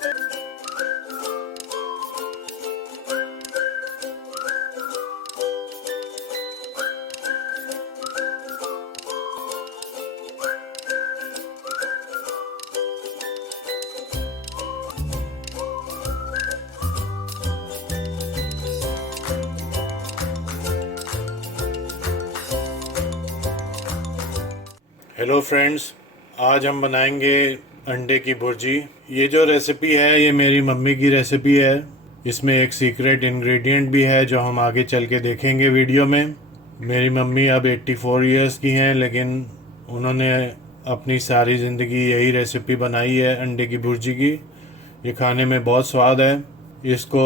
Hello friends, आज हम बनाएंगे अंडे की भुर्जी। ये जो रेसिपी है ये मेरी मम्मी की रेसिपी है। इसमें एक सीक्रेट इंग्रेडिएंट भी है जो हम आगे चल के देखेंगे वीडियो में। मेरी मम्मी अब 84 इयर्स की हैं, लेकिन उन्होंने अपनी सारी ज़िंदगी यही रेसिपी बनाई है अंडे की भुर्जी की। ये खाने में बहुत स्वाद है। इसको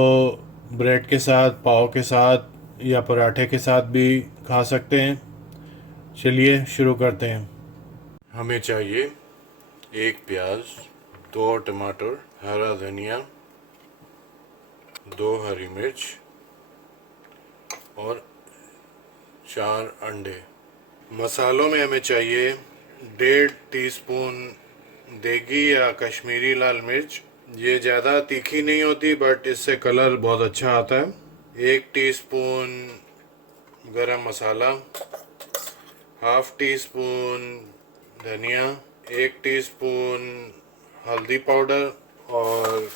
ब्रेड के साथ, पाव के साथ या पराठे के साथ भी खा सकते हैं। चलिए शुरू करते हैं। हमें चाहिए 1 प्याज, 2 टमाटर, हरा धनिया, 2 हरी मिर्च और 4 अंडे। मसालों में हमें चाहिए 1.5 टीस्पून देगी या कश्मीरी लाल मिर्च। ये ज़्यादा तीखी नहीं होती, बट इससे कलर बहुत अच्छा आता है। 1 टीस्पून गरम मसाला, हाफ टी स्पून धनिया, 1 टीस्पून हल्दी पाउडर और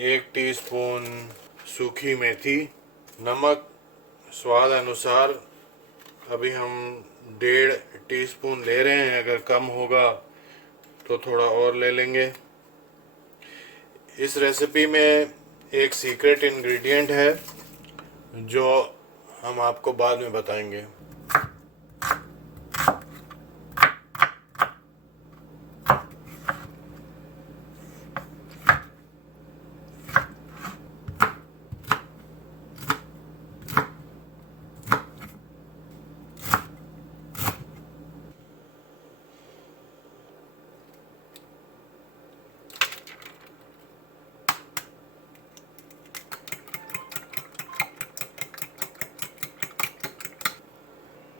1 टीस्पून सूखी मेथी, नमक स्वाद अनुसार। अभी हम 1.5 टीस्पून ले रहे हैं, अगर कम होगा तो थोड़ा और ले लेंगे। इस रेसिपी में एक सीक्रेट इंग्रेडिएंट है जो हम आपको बाद में बताएंगे।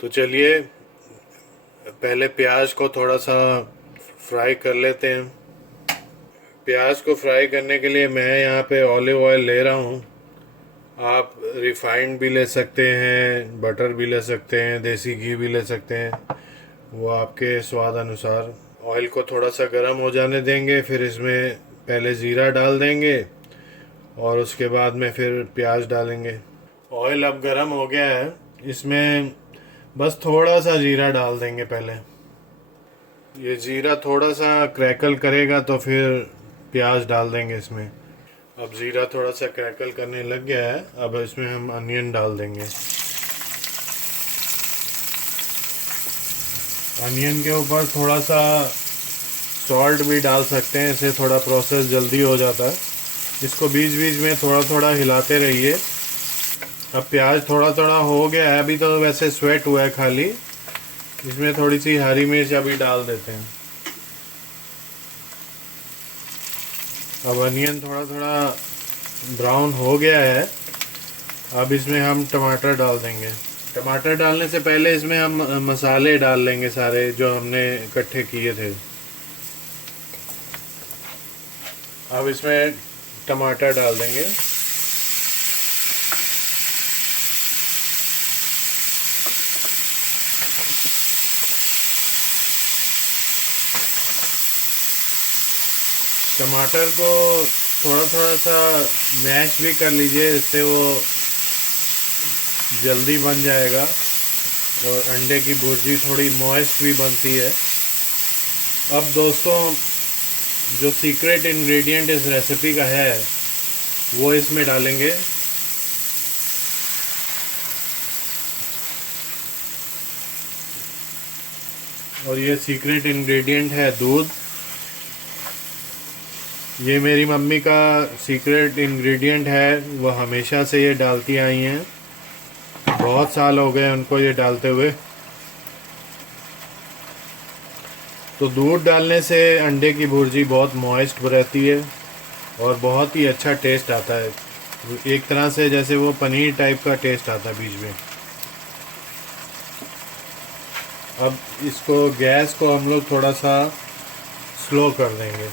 तो चलिए पहले प्याज को थोड़ा सा फ्राई कर लेते हैं। प्याज को फ्राई करने के लिए मैं यहाँ पे ऑलिव ऑयल ले रहा हूँ। आप रिफाइंड भी ले सकते हैं, बटर भी ले सकते हैं, देसी घी भी ले सकते हैं, वो आपके स्वाद अनुसार। ऑयल को थोड़ा सा गर्म हो जाने देंगे, फिर इसमें पहले ज़ीरा डाल देंगे और उसके बाद में फिर प्याज डालेंगे। ऑयल अब गर्म हो गया है, इसमें बस थोड़ा सा जीरा डाल देंगे पहले। ये जीरा थोड़ा सा क्रैकल करेगा तो फिर प्याज डाल देंगे इसमें। अब जीरा थोड़ा सा क्रैकल करने लग गया है, अब इसमें हम अनियन डाल देंगे। अनियन के ऊपर थोड़ा सा सॉल्ट भी डाल सकते हैं, इससे थोड़ा प्रोसेस जल्दी हो जाता है। इसको बीच बीच में थोड़ा थोड़ा हिलाते रहिए। अब प्याज थोड़ा थोड़ा हो गया है, अभी तो वैसे स्वेट हुआ है खाली। इसमें थोड़ी सी हरी मिर्च अभी डाल देते हैं। अब अनियन थोड़ा थोड़ा ब्राउन हो गया है, अब इसमें हम टमाटर डाल देंगे। टमाटर डालने से पहले इसमें हम मसाले डाल लेंगे सारे जो हमने इकट्ठे किए थे। अब इसमें टमाटर डाल देंगे। टमाटर को थोड़ा थोड़ा सा मैश भी कर लीजिए, इससे वो जल्दी बन जाएगा और अंडे की भुर्जी थोड़ी मॉइस्ट भी बनती है। अब दोस्तों, जो सीक्रेट इंग्रेडिएंट इस रेसिपी का है वो इसमें डालेंगे। और ये सीक्रेट इंग्रेडिएंट है दूध। ये मेरी मम्मी का सीक्रेट इंग्रेडिएंट है, वो हमेशा से ये डालती आई हैं। बहुत साल हो गए उनको ये डालते हुए। तो दूध डालने से अंडे की भुर्जी बहुत मॉइस्ट रहती है और बहुत ही अच्छा टेस्ट आता है। एक तरह से जैसे वो पनीर टाइप का टेस्ट आता है बीच में। अब इसको गैस को हम लोग थोड़ा सा स्लो कर देंगे।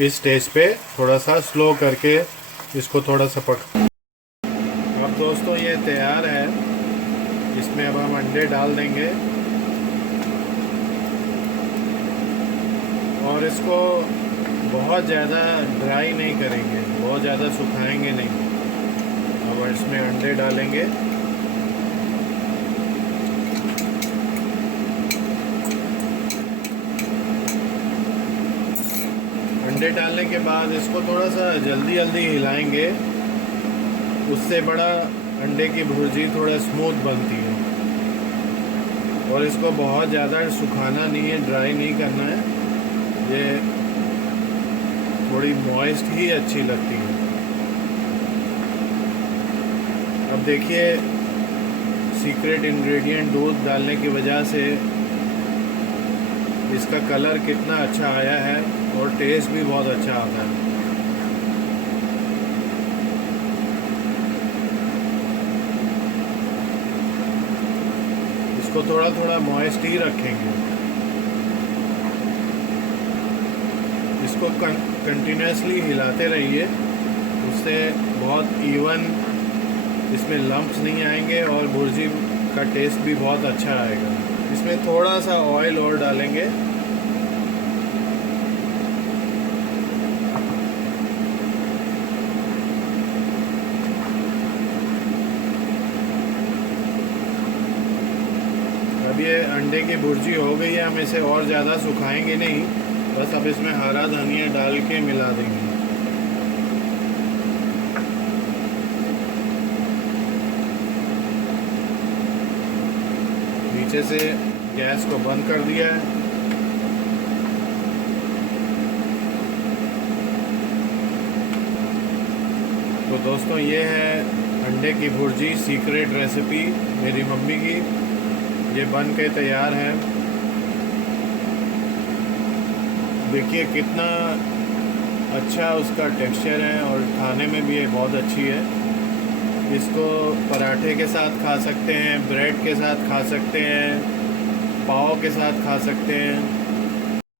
इस स्टेज पे थोड़ा सा स्लो करके इसको थोड़ा सा पक। अब दोस्तों ये तैयार है। इसमें अब हम अंडे डाल देंगे और इसको बहुत ज़्यादा ड्राई नहीं करेंगे, बहुत ज़्यादा सुखाएंगे नहीं। अब इसमें अंडे डालेंगे। अंडे डालने के बाद इसको थोड़ा सा जल्दी जल्दी हिलाएंगे, उससे बड़ा अंडे की भुर्जी थोड़ा स्मूथ बनती है। और इसको बहुत ज़्यादा सुखाना नहीं है, ड्राई नहीं करना है, ये थोड़ी मॉइस्ट ही अच्छी लगती है। अब देखिए सीक्रेट इंग्रेडिएंट दूध डालने की वजह से इसका कलर कितना अच्छा आया है और टेस्ट भी बहुत अच्छा आता है। इसको थोड़ा थोड़ा मॉइस्ट ही रखेंगे। इसको कंटिन्यूसली हिलाते रहिए, उससे बहुत इवन इसमें लम्प्स नहीं आएंगे और भुर्जी का टेस्ट भी बहुत अच्छा आएगा। इसमें थोड़ा सा ऑयल और डालेंगे। अब ये अंडे की भुर्जी हो गई है, हम इसे और ज़्यादा सुखाएंगे नहीं, बस अब इसमें हरा धनिया डाल के मिला देंगे। नीचे से गैस को बंद कर दिया है। तो दोस्तों ये है अंडे की भुर्जी, सीक्रेट रेसिपी मेरी मम्मी की। ये बन के तैयार है। देखिए कितना अच्छा उसका टेक्सचर है और खाने में भी ये बहुत अच्छी है। इसको पराठे के साथ खा सकते हैं, ब्रेड के साथ खा सकते हैं, पाव के साथ खा सकते हैं।